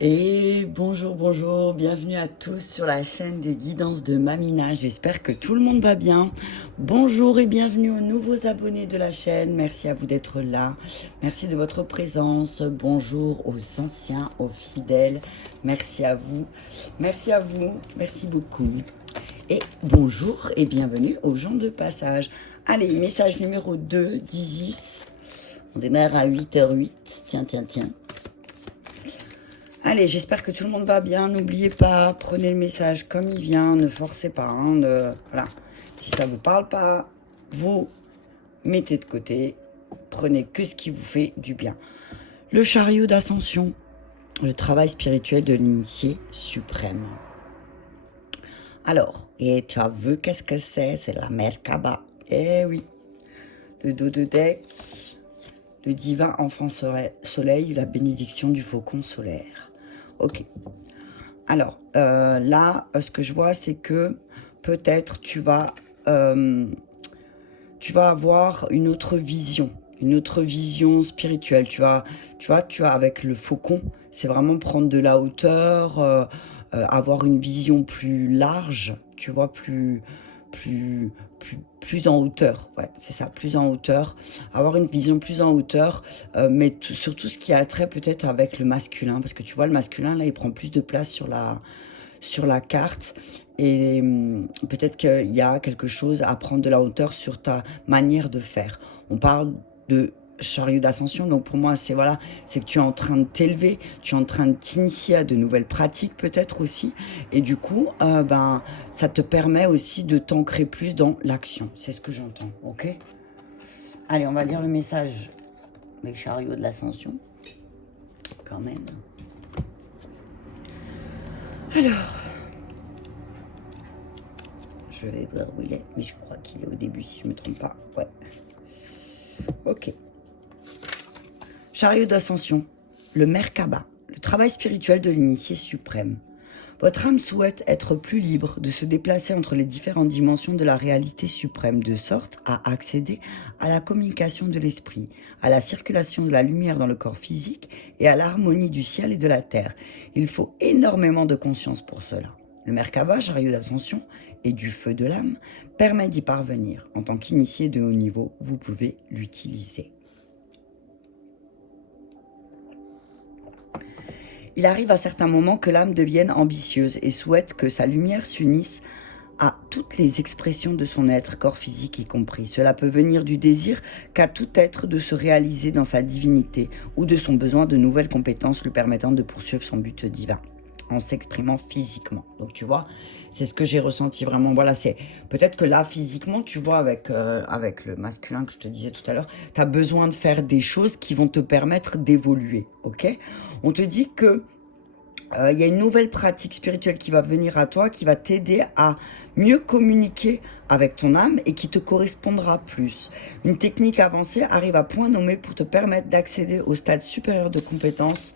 Et bonjour, bonjour, bienvenue à tous sur la chaîne des guidances de Mamina. J'espère que tout le monde va bien. Bonjour et bienvenue aux nouveaux abonnés de la chaîne. Merci à vous d'être là. Merci de votre présence. Bonjour aux anciens, aux fidèles. Merci à vous. Merci à vous. Merci beaucoup. Et bonjour et bienvenue aux gens de passage. Allez, message numéro 2 d'Isis. On démarre à 8h08. Tiens, tiens, tiens. Allez, j'espère que tout le monde va bien. N'oubliez pas, prenez le message comme il vient. Ne forcez pas. Voilà. Si ça ne vous parle pas, vous mettez de côté. Prenez que ce qui vous fait du bien. Le chariot d'ascension, le travail spirituel de l'initié suprême. Alors, et tu as vu qu'est-ce que c'est? C'est la Merkaba. Eh oui. Le dos de deck, le divin enfant soleil, la bénédiction du faucon solaire. Ok. Alors, là, ce que je vois, c'est que peut-être tu vas avoir une autre vision spirituelle. Tu vois, avec le faucon, c'est vraiment prendre de la hauteur, avoir une vision plus large, tu vois, plus en hauteur. Ouais, c'est ça, plus en hauteur. Avoir une vision plus en hauteur, mais surtout ce qui a trait peut-être avec le masculin, parce que tu vois, le masculin, là, il prend plus de place sur la carte. Et peut-être qu'il y a quelque chose à prendre de la hauteur sur ta manière de faire. On parle de chariot d'ascension, donc pour moi c'est voilà, c'est que tu es en train de t'élever, tu es en train de t'initier à de nouvelles pratiques peut-être aussi, et du coup ça te permet aussi de t'ancrer plus dans l'action. C'est ce que j'entends. Ok, allez, on va lire le message des chariots de l'ascension quand même. Alors, je vais voir où il est, mais je crois qu'il est au début si je ne me trompe pas. Ouais. Ok. Chariot d'ascension, le Merkaba, le travail spirituel de l'initié suprême. Votre âme souhaite être plus libre de se déplacer entre les différentes dimensions de la réalité suprême, de sorte à accéder à la communication de l'esprit, à la circulation de la lumière dans le corps physique et à l'harmonie du ciel et de la terre. Il faut énormément de conscience pour cela. Le Merkaba, chariot d'ascension, et du feu de l'âme, permet d'y parvenir. En tant qu'initié de haut niveau, vous pouvez l'utiliser. Il arrive à certains moments que l'âme devienne ambitieuse et souhaite que sa lumière s'unisse à toutes les expressions de son être, corps physique y compris. Cela peut venir du désir qu'a tout être de se réaliser dans sa divinité ou de son besoin de nouvelles compétences lui permettant de poursuivre son but divin en s'exprimant physiquement. Donc tu vois, c'est ce que j'ai ressenti vraiment. Voilà, c'est peut-être que là, physiquement, tu vois, avec le masculin que je te disais tout à l'heure, tu as besoin de faire des choses qui vont te permettre d'évoluer, ok? On te dit que il y a une nouvelle pratique spirituelle qui va venir à toi, qui va t'aider à mieux communiquer avec ton âme et qui te correspondra plus. Une technique avancée arrive à point nommé pour te permettre d'accéder au stade supérieur de compétences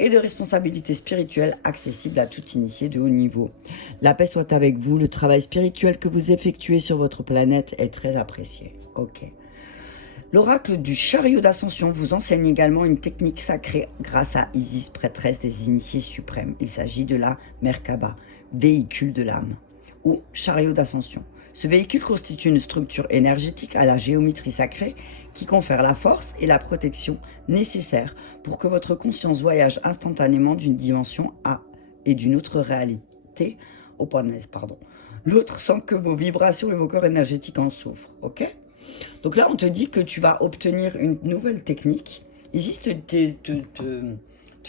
et de responsabilité spirituelle accessible à tout initié de haut niveau. La paix soit avec vous, le travail spirituel que vous effectuez sur votre planète est très apprécié. Ok. L'oracle du chariot d'ascension vous enseigne également une technique sacrée grâce à Isis, prêtresse des initiés suprêmes. Il s'agit de la Merkaba, véhicule de l'âme, ou chariot d'ascension. Ce véhicule constitue une structure énergétique à la géométrie sacrée qui confère la force et la protection nécessaires pour que votre conscience voyage instantanément d'une dimension à et d'une autre réalité au l'autre sans que vos vibrations et vos corps énergétiques en souffrent. Ok? Donc là, on te dit que tu vas obtenir une nouvelle technique. Isis te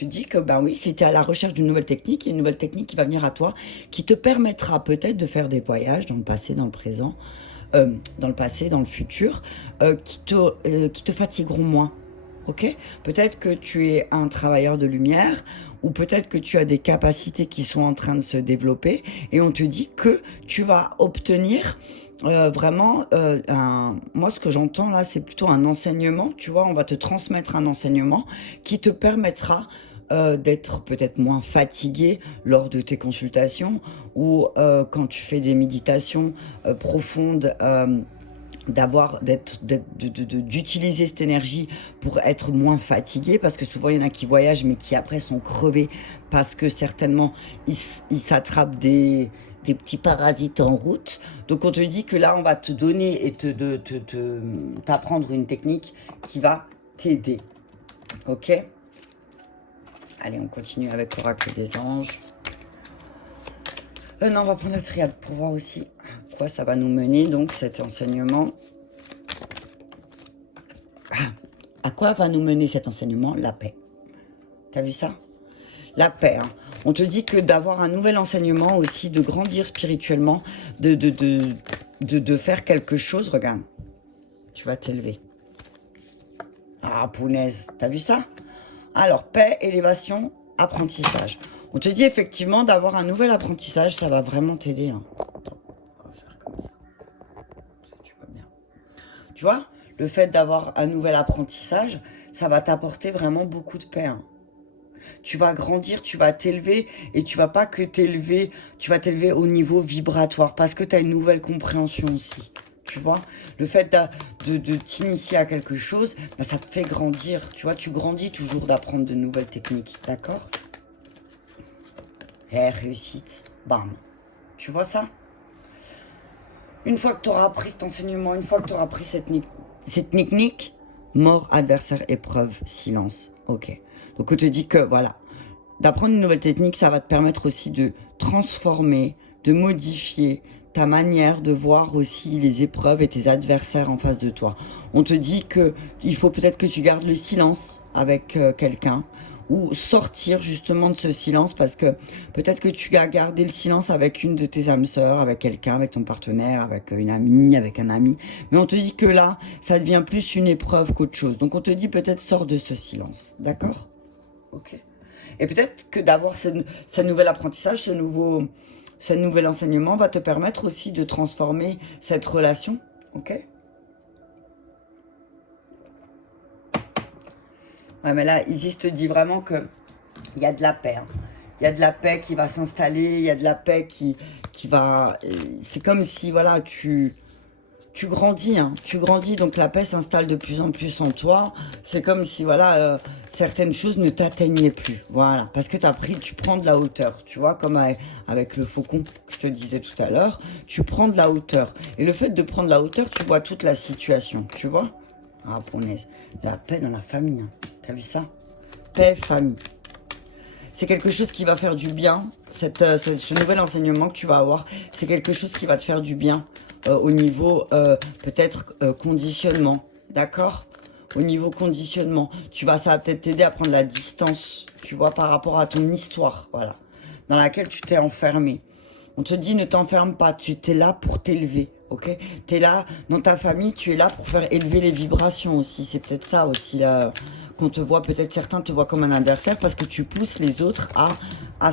dit que, ben oui, si tu es à la recherche d'une nouvelle technique, il y a une nouvelle technique qui va venir à toi, qui te permettra peut-être de faire des voyages dans le passé, dans le présent, dans le futur, qui te fatigueront moins. Ok? Peut-être que tu es un travailleur de lumière, ou peut-être que tu as des capacités qui sont en train de se développer, et on te dit que tu vas obtenir vraiment, moi ce que j'entends là, c'est plutôt un enseignement, tu vois, on va te transmettre un enseignement qui te permettra d'être peut-être moins fatigué lors de tes consultations ou quand tu fais des méditations profondes d'utiliser cette énergie pour être moins fatigué, parce que souvent il y en a qui voyagent mais qui après sont crevés parce que certainement ils s'attrapent des petits parasites en route. Donc on te dit que là on va te donner et t'apprendre une technique qui va t'aider. Ok? Allez, on continue avec l'oracle des anges. Non, on va prendre la triade pour voir aussi à quoi ça va nous mener, donc cet enseignement. À quoi va nous mener cet enseignement? La paix. T'as vu ça? La paix. Hein. On te dit que d'avoir un nouvel enseignement aussi, de grandir spirituellement, de faire quelque chose. Regarde, tu vas t'élever. Ah, punaise, t'as vu ça? Alors, paix, élévation, apprentissage. On te dit effectivement d'avoir un nouvel apprentissage, ça va vraiment t'aider. Hein. Attends, on va faire comme ça. Tu vois bien. Tu vois, le fait d'avoir un nouvel apprentissage, ça va t'apporter vraiment beaucoup de paix. Hein. Tu vas grandir, tu vas t'élever, et tu vas pas que t'élever, tu vas t'élever au niveau vibratoire, parce que tu as une nouvelle compréhension aussi. Tu vois, le fait de t'initier à quelque chose, bah, ça te fait grandir. Tu vois, tu grandis toujours d'apprendre de nouvelles techniques, d'accord? Réussite, bam. Tu vois ça? Une fois que tu auras appris cet enseignement, une fois que tu auras appris cette technique, mort, adversaire, épreuve, silence. Ok. Donc on te dit que voilà, d'apprendre une nouvelle technique, ça va te permettre aussi de transformer, de modifier ta manière de voir aussi les épreuves et tes adversaires en face de toi. On te dit que il faut peut-être que tu gardes le silence avec quelqu'un, ou sortir justement de ce silence, parce que peut-être que tu as gardé le silence avec une de tes âmes sœurs, avec quelqu'un, avec ton partenaire, avec une amie, avec un ami. Mais on te dit que là, ça devient plus une épreuve qu'autre chose. Donc on te dit peut-être sors de ce silence. D'accord? Ok. Et peut-être que d'avoir ce nouvel apprentissage, ce nouvel enseignement va te permettre aussi de transformer cette relation. Ok? Ouais, mais là, Isis te dit vraiment qu'il y a de la paix. Hein. Il y a de la paix qui va s'installer, il y a de la paix qui va... C'est comme si, voilà, tu grandis, hein. Tu grandis, donc la paix s'installe de plus en plus en toi. C'est comme si, voilà, certaines choses ne t'atteignaient plus. Voilà, parce que tu prends de la hauteur, tu vois, comme avec le faucon que je te disais tout à l'heure. Tu prends de la hauteur. Et le fait de prendre de la hauteur, tu vois toute la situation, tu vois. Ah, punaise, la paix dans la famille, hein. T'as vu ça? Paix, famille. C'est quelque chose qui va faire du bien. Ce nouvel enseignement que tu vas avoir, c'est quelque chose qui va te faire du bien au niveau peut-être conditionnement. D'accord? Au niveau conditionnement. Ça va peut-être t'aider à prendre la distance, tu vois, par rapport à ton histoire, voilà, dans laquelle tu t'es enfermé. On te dit ne t'enferme pas, tu es là pour t'élever, ok? Tu es là, dans ta famille, tu es là pour faire élever les vibrations aussi. C'est peut-être ça aussi là, qu'on te voit, peut-être certains te voient comme un adversaire parce que tu pousses les autres à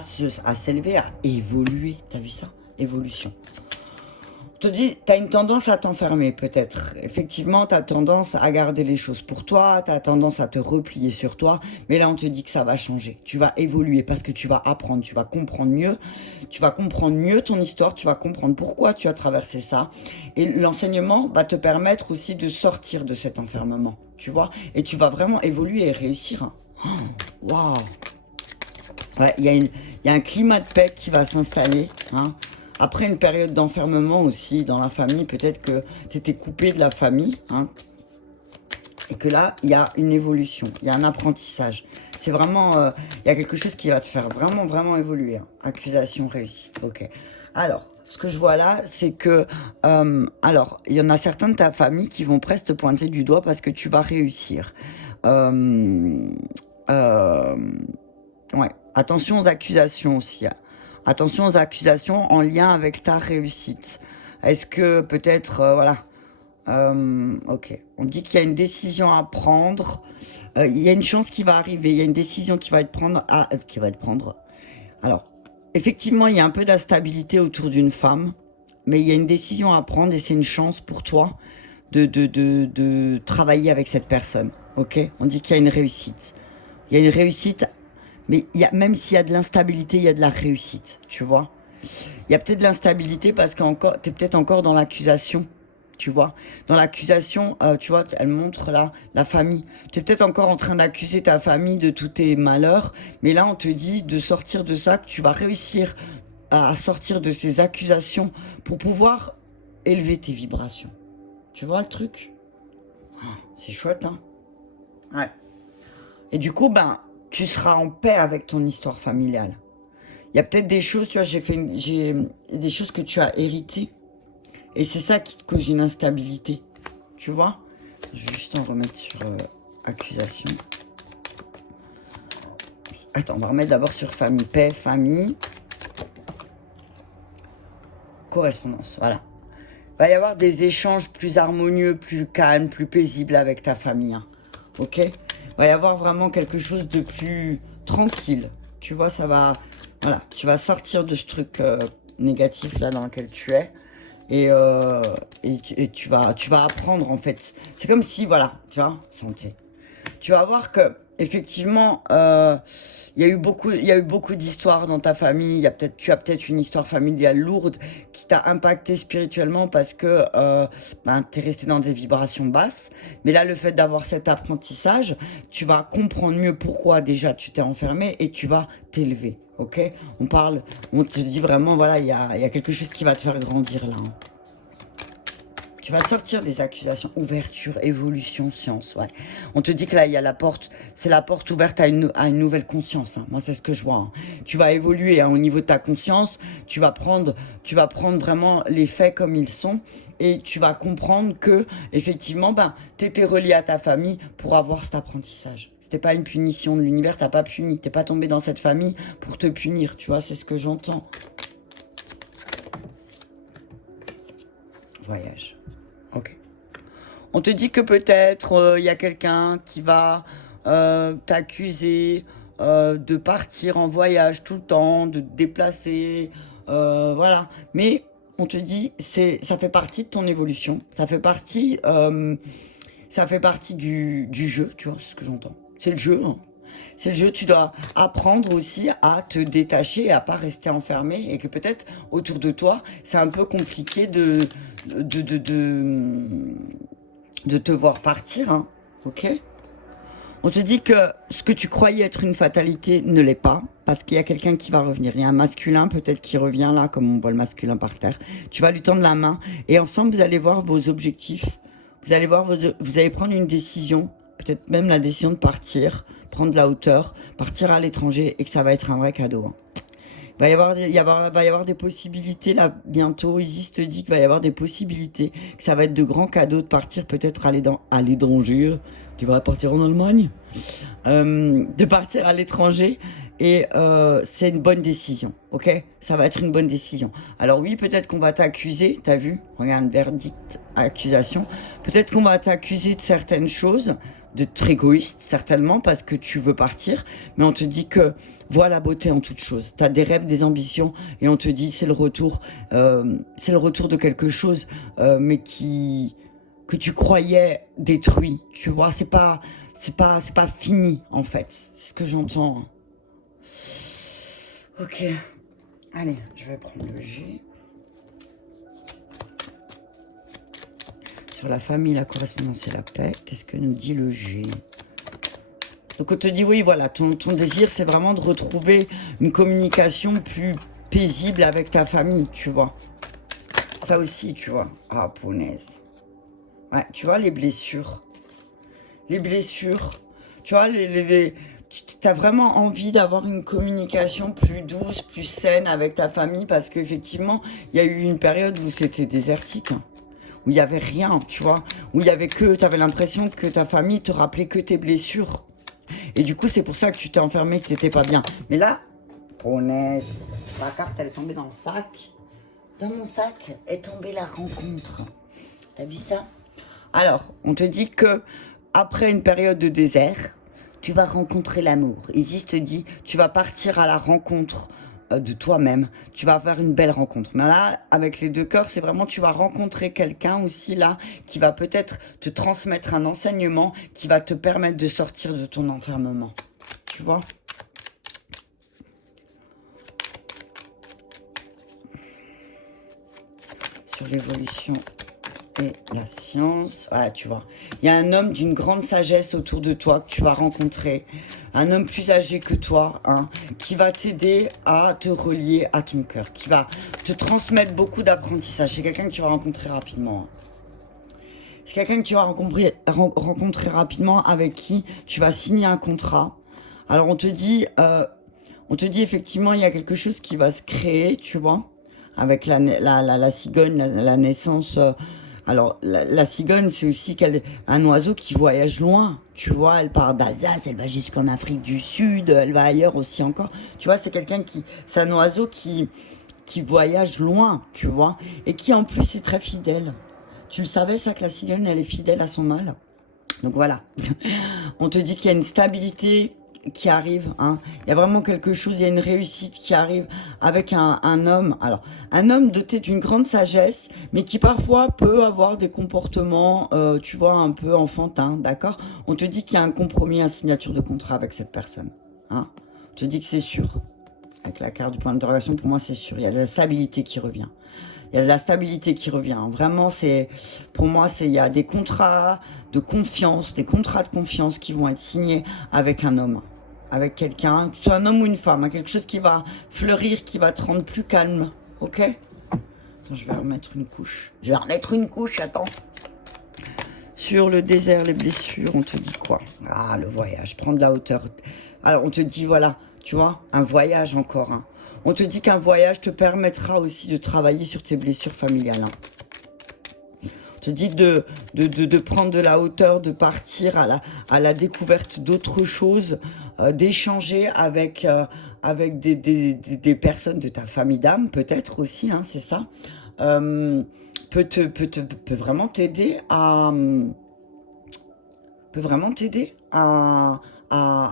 s'élever, à évoluer. T'as vu ça? Évolution. On te dit, tu as une tendance à t'enfermer peut-être. Effectivement, tu as tendance à garder les choses pour toi, tu as tendance à te replier sur toi, mais là on te dit que ça va changer. Tu vas évoluer parce que tu vas apprendre, tu vas comprendre mieux ton histoire, tu vas comprendre pourquoi tu as traversé ça. Et l'enseignement va te permettre aussi de sortir de cet enfermement, tu vois. Et tu vas vraiment évoluer et réussir. Waouh! Ouais, il y a un climat de paix qui va s'installer, hein. Après une période d'enfermement aussi dans la famille, peut-être que tu étais coupé de la famille, hein, et que là, il y a une évolution, il y a un apprentissage. C'est vraiment, il y a quelque chose qui va te faire vraiment, vraiment évoluer. Hein. Accusation réussie, ok. Alors, ce que je vois là, c'est que, alors, il y en a certains de ta famille qui vont presque te pointer du doigt parce que tu vas réussir. Ouais, attention aux accusations aussi. Hein. Attention aux accusations en lien avec ta réussite. Est-ce que peut-être, voilà, ok. On dit qu'il y a une décision à prendre. Il y a une chance qui va arriver. Il y a une décision qui va être prendre. Alors, effectivement, il y a un peu d'instabilité autour d'une femme, mais il y a une décision à prendre et c'est une chance pour toi de travailler avec cette personne. Ok. On dit qu'il y a une réussite. Il y a une réussite. Mais même s'il y a de l'instabilité, il y a de la réussite, tu vois. Il y a peut-être de l'instabilité parce que tu es peut-être encore dans l'accusation, tu vois. Dans l'accusation, tu vois, elle montre là la famille. Tu es peut-être encore en train d'accuser ta famille de tous tes malheurs, mais là, on te dit de sortir de ça, que tu vas réussir à sortir de ces accusations pour pouvoir élever tes vibrations. Tu vois le truc? C'est chouette, hein? Ouais. Et du coup, ben, tu seras en paix avec ton histoire familiale. Il y a peut-être des choses, tu vois, j'ai des choses que tu as héritées. Et c'est ça qui te cause une instabilité. Tu vois? Je vais juste en remettre sur accusation. Attends, on va remettre d'abord sur famille. Paix, famille. Correspondance, voilà. Il va y avoir des échanges plus harmonieux, plus calmes, plus paisibles avec ta famille. Hein. Ok? Il va y avoir vraiment quelque chose de plus tranquille. Tu vois, ça va... Voilà, tu vas sortir de ce truc négatif là dans lequel tu es. Et tu vas apprendre en fait. C'est comme si, voilà, tu vois, santé. Tu vas voir que effectivement, il y a eu beaucoup d'histoires dans ta famille. Tu as peut-être une histoire familiale lourde qui t'a impacté spirituellement parce que ben, tu es resté dans des vibrations basses. Mais là, le fait d'avoir cet apprentissage, tu vas comprendre mieux pourquoi déjà tu t'es enfermé et tu vas t'élever. Ok? On te dit vraiment, voilà, il y a quelque chose qui va te faire grandir là. Hein. Tu vas sortir des accusations. Ouverture, évolution, science, ouais. On te dit que là, il y a la porte. C'est la porte ouverte à une nouvelle conscience. Hein. Moi, c'est ce que je vois. Hein. Tu vas évoluer hein, au niveau de ta conscience. Tu vas prendre vraiment les faits comme ils sont. Et tu vas comprendre que, effectivement, ben, tu étais relié à ta famille pour avoir cet apprentissage. C'était pas une punition de l'univers. T'as pas puni. T'es pas tombé dans cette famille pour te punir. Tu vois, c'est ce que j'entends. Voyage. Ok. On te dit que peut-être il y a quelqu'un qui va t'accuser de partir en voyage tout le temps, de te déplacer, voilà. Mais on te dit ça fait partie de ton évolution, ça fait partie du jeu, tu vois, c'est ce que j'entends. C'est le jeu. Hein. C'est le jeu, tu dois apprendre aussi à te détacher et à pas rester enfermé et que peut-être autour de toi, c'est un peu compliqué de te voir partir, hein, ok? On te dit que ce que tu croyais être une fatalité ne l'est pas, parce qu'il y a quelqu'un qui va revenir. Il y a un masculin peut-être qui revient là, comme on voit le masculin par terre. Tu vas lui tendre la main et ensemble vous allez voir vos objectifs. Vous allez prendre une décision, peut-être même la décision de partir, prendre de la hauteur, partir à l'étranger et que ça va être un vrai cadeau. Hein. Va y avoir des possibilités là bientôt. Isis te dit qu'il va y avoir des possibilités, que ça va être de grands cadeaux de partir peut-être à l'étranger. Tu vas partir en Allemagne, de partir à l'étranger et c'est une bonne décision, ok? Ça va être une bonne décision. Alors oui, peut-être qu'on va t'accuser, t'as vu? Regarde, verdict, accusation. Peut-être qu'on va t'accuser de certaines choses, d'être égoïste certainement parce que tu veux partir, mais on te dit que vois la beauté en toute chose. Tu as des rêves, des ambitions et on te dit c'est le retour de quelque chose mais que tu croyais détruit. Tu vois, c'est pas fini en fait. C'est ce que j'entends. Ok. Allez, je vais prendre le G. Sur la famille, la correspondance et la paix, qu'est-ce que nous dit le G? Donc on te dit, oui, voilà, ton désir, c'est vraiment de retrouver une communication plus paisible avec ta famille, tu vois. Ça aussi, tu vois. Ah, punaise. Ouais, tu vois, les blessures. Les blessures. Tu vois, tu as vraiment envie d'avoir une communication plus douce, plus saine avec ta famille parce qu'effectivement, il y a eu une période où c'était désertique. Hein. Où il n'y avait rien, tu vois, où il y avait que, tu avais l'impression que ta famille te rappelait que tes blessures. Et du coup, c'est pour ça que tu t'es enfermé, que t'étais pas bien. Mais là, punaise, la carte, elle est tombée dans le sac. Dans mon sac est tombée la rencontre. T'as vu ça? Alors, on te dit que après une période de désert, tu vas rencontrer l'amour. Isis te dit, tu vas partir à la rencontre de toi-même, tu vas faire une belle rencontre. Mais là, avec les deux cœurs, c'est vraiment, tu vas rencontrer quelqu'un aussi là, qui va peut-être te transmettre un enseignement, qui va te permettre de sortir de ton enfermement. Tu vois? Sur l'évolution et la science. Ah, tu vois. Il y a un homme d'une grande sagesse autour de toi que tu vas rencontrer. Un homme plus âgé que toi, hein, qui va t'aider à te relier à ton cœur, qui va te transmettre beaucoup d'apprentissage. C'est quelqu'un que tu vas rencontrer rapidement. C'est quelqu'un que tu vas rencontrer rapidement, avec qui tu vas signer un contrat. Alors on te dit effectivement, il y a quelque chose qui va se créer, tu vois, avec la cigogne, la naissance. Alors la cigogne, c'est aussi un oiseau qui voyage loin, tu vois. Elle part d'Alsace, elle va jusqu'en Afrique du Sud, elle va ailleurs aussi encore. Tu vois, c'est un oiseau qui voyage loin, tu vois, et qui en plus est très fidèle. Tu le savais ça, que la cigogne, elle est fidèle à son mâle? Donc voilà, on te dit qu'il y a une stabilité qui arrive, hein. Il y a vraiment quelque chose, il y a une réussite qui arrive avec un homme. Alors, un homme doté d'une grande sagesse, mais qui parfois peut avoir des comportements, tu vois, un peu enfantins, d'accord? On te dit qu'il y a un compromis, une signature de contrat avec cette personne, hein. On te dit que c'est sûr. Avec la carte du point d'interrogation, pour moi, c'est sûr. Il y a de la stabilité qui revient. Il y a de la stabilité qui revient. Vraiment, pour moi, il y a des contrats de confiance, qui vont être signés avec un homme, avec quelqu'un, que ce soit un homme ou une femme, hein, quelque chose qui va fleurir, qui va te rendre plus calme, ok? Attends, je vais remettre une couche. Attends. Sur le désert, les blessures, on te dit quoi? Ah, le voyage, prendre de la hauteur. Alors, on te dit, voilà, tu vois, un voyage encore, hein. On te dit qu'un voyage te permettra aussi de travailler sur tes blessures familiales, hein. On te dit de prendre de la hauteur, de partir à la découverte d'autres choses, d'échanger avec des personnes de ta famille d'âme, peut-être aussi, hein, c'est ça. Peut vraiment t'aider à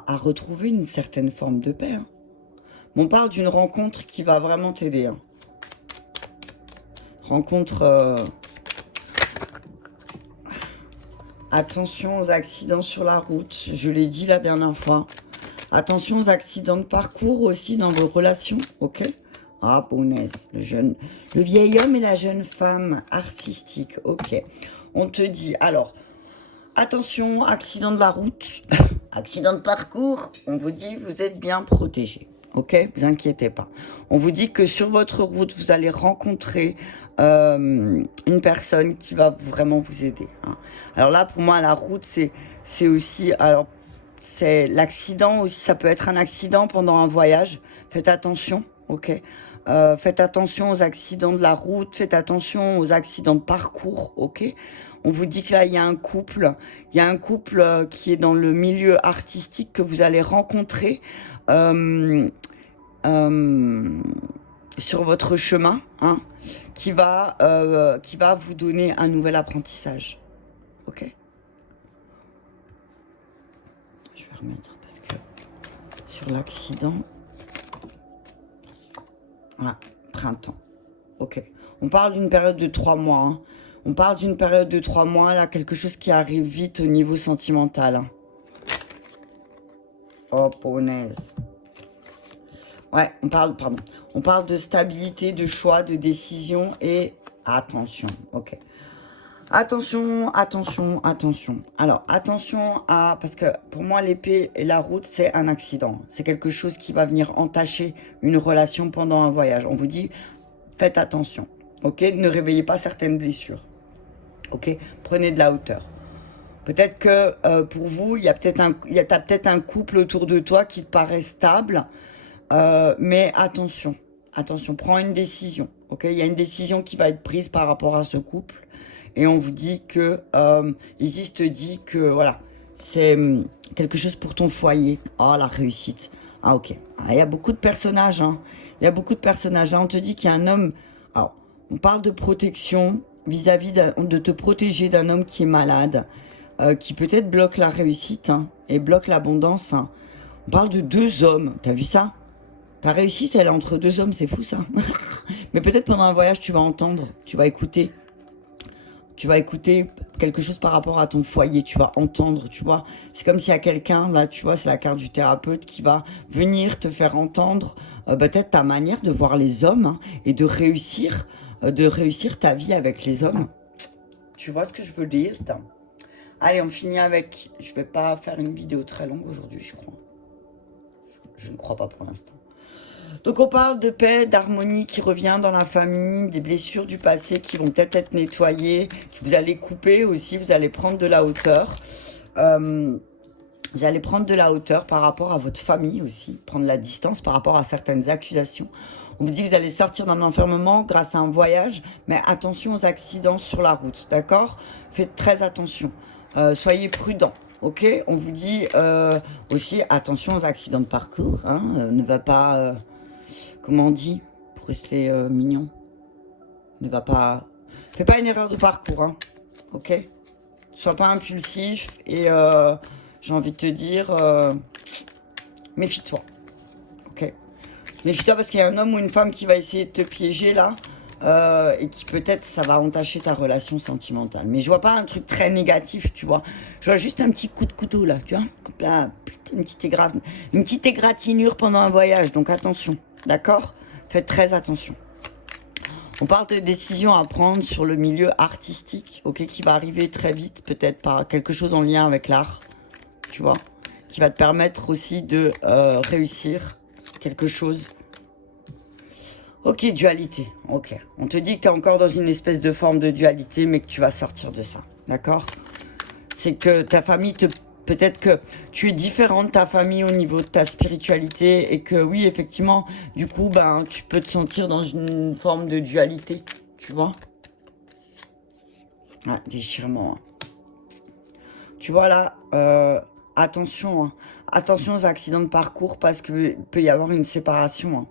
retrouver une certaine forme de paix, hein. On parle d'une rencontre qui va vraiment t'aider, hein. Rencontre... Attention aux accidents sur la route, je l'ai dit la dernière fois. Attention aux accidents de parcours aussi dans vos relations, ok? Ah, punaise, le vieil homme et la jeune femme artistique, ok. On te dit, alors, attention, accident de la route, accident de parcours, on vous dit, vous êtes bien protégés. Ok, vous inquiétez pas. On vous dit que sur votre route, vous allez rencontrer une personne qui va vraiment vous aider, hein. Alors là, pour moi, la route, c'est aussi... Alors, c'est l'accident aussi. Ça peut être un accident pendant un voyage. Faites attention, ok. Faites attention aux accidents de la route. Faites attention aux accidents de parcours, ok. On vous dit que là, il y a un couple. Il y a un couple qui est dans le milieu artistique que vous allez rencontrer sur votre chemin, hein, qui va vous donner un nouvel apprentissage. Ok? Je vais remettre parce que sur l'accident... Voilà, printemps. Ok. On parle d'une période de 3 mois, hein. On parle d'une période de 3 mois, là, quelque chose qui arrive vite au niveau sentimental, hein. Oh, punaise. Ouais, on parle de stabilité, de choix, de décision et attention, ok. Attention. Alors, attention parce que pour moi, l'épée et la route, c'est un accident. C'est quelque chose qui va venir entacher une relation pendant un voyage. On vous dit, faites attention, ok. Ne réveillez pas certaines blessures, ok. Prenez de la hauteur. Peut-être que pour vous, t'as peut-être un couple autour de toi qui te paraît stable, mais attention, prends une décision, ok. Il y a une décision qui va être prise par rapport à ce couple, et on vous dit que Isis te dit que voilà, c'est quelque chose pour ton foyer. Ah, la réussite. Ah, ok. Il y a beaucoup de personnages, hein. Il y a beaucoup de personnages. Là, on te dit qu'il y a un homme. Alors, on parle de protection vis-à-vis de te protéger d'un homme qui est malade, qui peut-être bloque la réussite, hein, et bloque l'abondance, hein. On parle de 2 hommes. T'as vu ça? Ta réussite, elle est entre 2 hommes, c'est fou ça. Mais peut-être pendant un voyage, tu vas entendre, tu vas écouter quelque chose par rapport à ton foyer, tu vas entendre, tu vois. C'est comme s'il y a quelqu'un, là, tu vois, c'est la carte du thérapeute qui va venir te faire entendre peut-être ta manière de voir les hommes, hein, et de réussir ta vie avec les hommes. Tu vois ce que je veux dire? Allez, on finit avec... Je vais pas faire une vidéo très longue aujourd'hui, je crois. Je ne crois pas pour l'instant. Donc on parle de paix, d'harmonie qui revient dans la famille, des blessures du passé qui vont peut-être être nettoyées, que vous allez couper aussi, vous allez prendre de la hauteur. Vous allez prendre de la hauteur par rapport à votre famille aussi, prendre la distance par rapport à certaines accusations. On vous dit que vous allez sortir d'un enfermement grâce à un voyage, mais attention aux accidents sur la route, d'accord? Faites très attention, soyez prudents. Ok, on vous dit aussi attention aux accidents de parcours, hein, ne va pas, comment on dit, pour rester mignon, ne va pas, fais pas une erreur de parcours, hein, ok, sois pas impulsif et j'ai envie de te dire, méfie-toi, ok, méfie-toi parce qu'il y a un homme ou une femme qui va essayer de te piéger là. Et qui peut-être ça va entacher ta relation sentimentale. Mais je vois pas un truc très négatif, tu vois. Je vois juste un petit coup de couteau là, tu vois. Hop là, une petite égratignure pendant un voyage, donc attention, d'accord? Faites très attention. On parle de décisions à prendre sur le milieu artistique, ok, qui va arriver très vite, peut-être par quelque chose en lien avec l'art, tu vois, qui va te permettre aussi de réussir quelque chose. Ok, dualité, ok. On te dit que tu es encore dans une espèce de forme de dualité, mais que tu vas sortir de ça, d'accord? C'est que ta famille peut-être que tu es différent de ta famille au niveau de ta spiritualité et que oui, effectivement, du coup, ben, tu peux te sentir dans une forme de dualité, tu vois? Ah, déchirement. Hein. Tu vois là, attention, hein. Attention aux accidents de parcours parce qu'il peut y avoir une séparation, hein.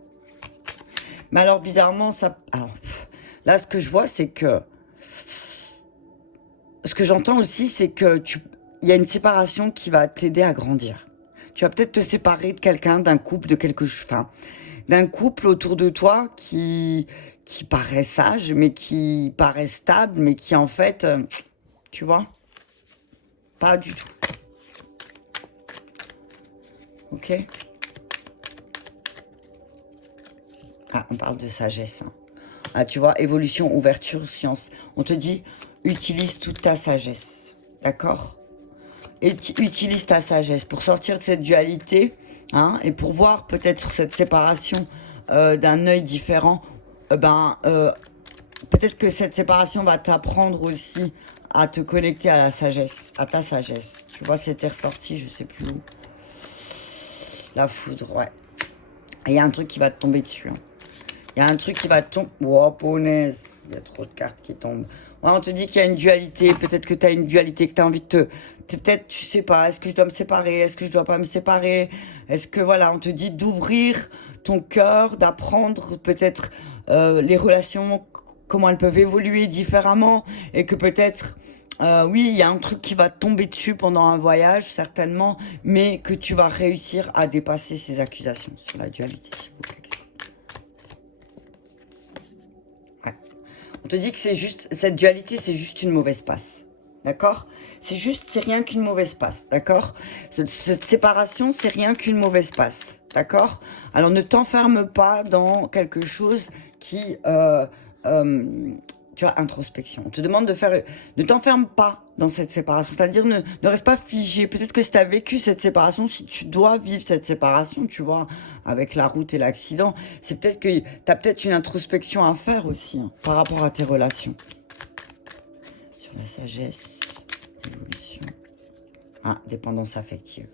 Mais alors, bizarrement, ça... Alors, là, ce que je vois, c'est que... Ce que j'entends aussi, c'est que il y a une séparation qui va t'aider à grandir. Tu vas peut-être te séparer de quelqu'un, d'un couple, de quelque chose... Enfin, d'un couple autour de toi qui paraît sage, mais qui paraît stable, mais qui, en fait... tu vois? Pas du tout. Ok? Ah, on parle de sagesse. Hein. Ah, tu vois, évolution, ouverture, science. On te dit, utilise toute ta sagesse. D'accord? Et utilise ta sagesse pour sortir de cette dualité, hein, et pour voir peut-être cette séparation d'un œil différent. Peut-être que cette séparation va t'apprendre aussi à te connecter à la sagesse, à ta sagesse. Tu vois, c'était ressorti, je sais plus où. La foudre, ouais. Et il y a un truc qui va te tomber dessus. Hein. Il y a un truc qui va tomber. Oh, punaise. Il y a trop de cartes qui tombent. Ouais, on te dit qu'il y a une dualité. Peut-être que tu as une dualité, que tu as envie de te. Peut-être, tu sais pas. Est-ce que je dois me séparer? Est-ce que je dois pas me séparer? Est-ce que, voilà, on te dit d'ouvrir ton cœur, d'apprendre peut-être les relations, comment elles peuvent évoluer différemment. Et que peut-être. Oui, il y a un truc qui va tomber dessus pendant un voyage, certainement. Mais que tu vas réussir à dépasser ces accusations sur la dualité, s'il vous plaît. On te dit que c'est juste, cette dualité, c'est juste une mauvaise passe. D'accord? C'est rien qu'une mauvaise passe. D'accord? Cette séparation, c'est rien qu'une mauvaise passe. D'accord? Alors ne t'enferme pas dans quelque chose qui, tu vois, introspection. On te demande de faire, ne t'enferme pas dans cette séparation. C'est-à-dire, ne reste pas figé. Peut-être que si tu as vécu cette séparation, si tu dois vivre cette séparation, tu vois, avec la route et l'accident, c'est peut-être que tu as peut-être une introspection à faire aussi, hein, par rapport à tes relations. Sur la sagesse, l'évolution. Ah, dépendance affective.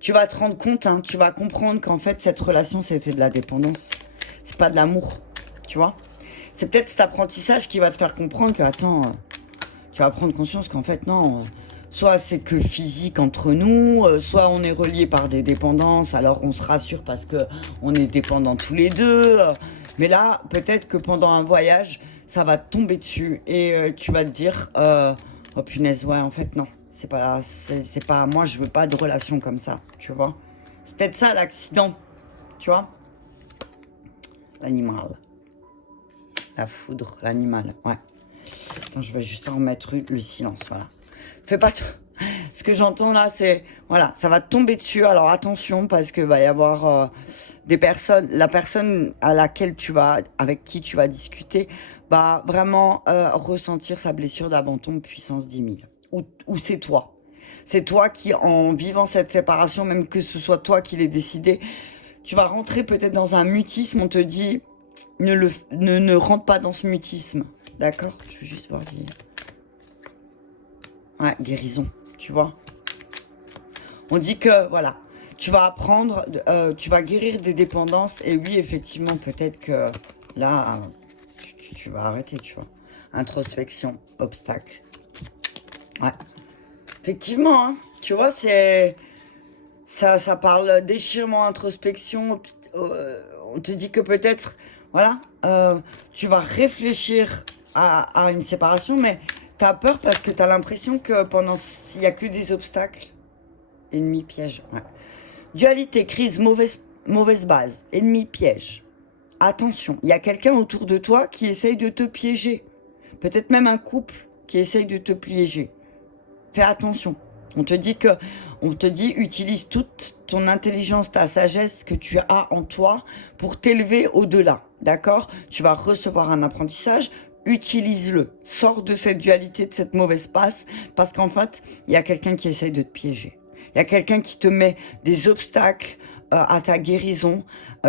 Tu vas te rendre compte, hein, tu vas comprendre qu'en fait, cette relation, c'était de la dépendance. C'est pas de l'amour, tu vois. C'est peut-être cet apprentissage qui va te faire comprendre que, attends, tu vas prendre conscience qu'en fait, non, soit c'est que physique entre nous, soit on est reliés par des dépendances, alors on se rassure parce que on est dépendants tous les deux. Mais là, peut-être que pendant un voyage, ça va te tomber dessus et tu vas te dire, oh punaise, ouais, en fait, non, c'est pas, moi, je veux pas de relation comme ça, tu vois. C'est peut-être ça l'accident, tu vois. L'animal. La foudre, l'animal, ouais. Attends, je vais juste en remettre le silence, voilà. Fais pas... Ce que j'entends là, c'est, voilà, ça va te tomber dessus. Alors attention, parce que va y avoir des personnes, la personne à laquelle avec qui tu vas discuter, va vraiment ressentir sa blessure d'abandon puissance 10 000. Ou c'est toi. C'est toi qui, en vivant cette séparation, même que ce soit toi qui l'aies décidé, tu vas rentrer peut-être dans un mutisme. On te dit, ne rentre pas dans ce mutisme. D'accord? Je vais juste voir. Ouais, guérison, tu vois. On dit que, voilà, tu vas apprendre, tu vas guérir des dépendances. Et oui, effectivement, peut-être que là, tu vas arrêter, tu vois. Introspection, obstacle. Ouais. Effectivement, hein, tu vois, ça parle déchirement, introspection. On te dit que peut-être, voilà, tu vas réfléchir à une séparation, mais tu as peur parce que tu as l'impression que il n'y a que des obstacles. Ennemi, piège. Ouais. Dualité, crise, mauvaise base. Ennemi, piège. Attention, il y a quelqu'un autour de toi qui essaye de te piéger. Peut-être même un couple qui essaye de te piéger. Fais attention. On te dit, utilise toute ton intelligence, ta sagesse que tu as en toi pour t'élever au-delà. D'accord? Tu vas recevoir un apprentissage. Utilise-le. Sors de cette dualité, de cette mauvaise passe, parce qu'en fait, il y a quelqu'un qui essaye de te piéger. Il y a quelqu'un qui te met des obstacles à ta guérison.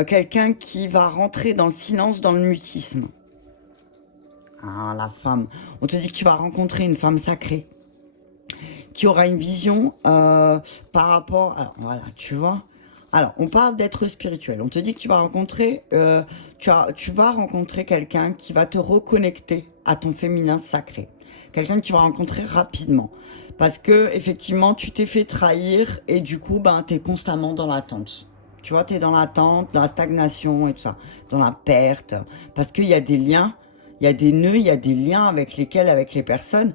Quelqu'un qui va rentrer dans le silence, dans le mutisme. Ah, la femme. On te dit que tu vas rencontrer une femme sacrée qui aura une vision par rapport... Alors, voilà, tu vois. Alors, on parle d'être spirituel. On te dit que tu vas rencontrer... tu vas rencontrer quelqu'un qui va te reconnecter à ton féminin sacré. Quelqu'un que tu vas rencontrer rapidement. Parce que, effectivement, tu t'es fait trahir et du coup, ben, tu es constamment dans l'attente. Tu vois, tu es dans l'attente, dans la stagnation et tout ça. Dans la perte. Parce qu'il y a des liens, il y a des nœuds, il y a des liens avec les personnes...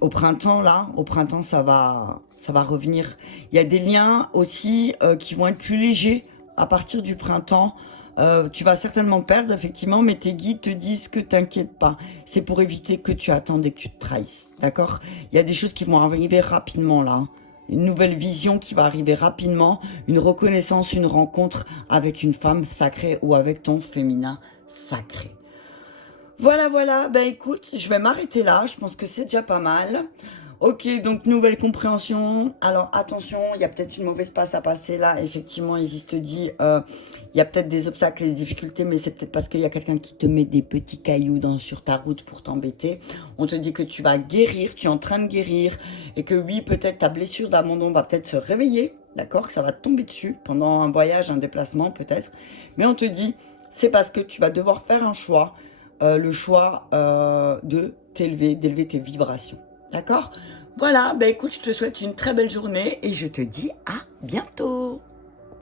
au printemps, ça va revenir. Il y a des liens aussi qui vont être plus légers à partir du printemps. Tu vas certainement perdre, effectivement, mais tes guides te disent que t'inquiète pas. C'est pour éviter que tu attendes et que tu te trahisses, d'accord? Il y a des choses qui vont arriver rapidement, là. Une nouvelle vision qui va arriver rapidement, une reconnaissance, une rencontre avec une femme sacrée ou avec ton féminin sacré. Voilà, ben écoute, je vais m'arrêter là, je pense que c'est déjà pas mal. Ok, donc nouvelle compréhension. Alors attention, il y a peut-être une mauvaise passe à passer là. Effectivement, Isis te dit, il y a peut-être des obstacles et des difficultés, mais c'est peut-être parce qu'il y a quelqu'un qui te met des petits cailloux sur ta route pour t'embêter. On te dit que tu vas guérir, tu es en train de guérir, et que oui, peut-être ta blessure d'abandon va peut-être se réveiller, d'accord, que ça va te tomber dessus pendant un voyage, un déplacement peut-être. Mais on te dit, c'est parce que tu vas devoir faire un choix, le choix de t'élever, d'élever tes vibrations. D'accord? Voilà, ben écoute, je te souhaite une très belle journée et je te dis à bientôt.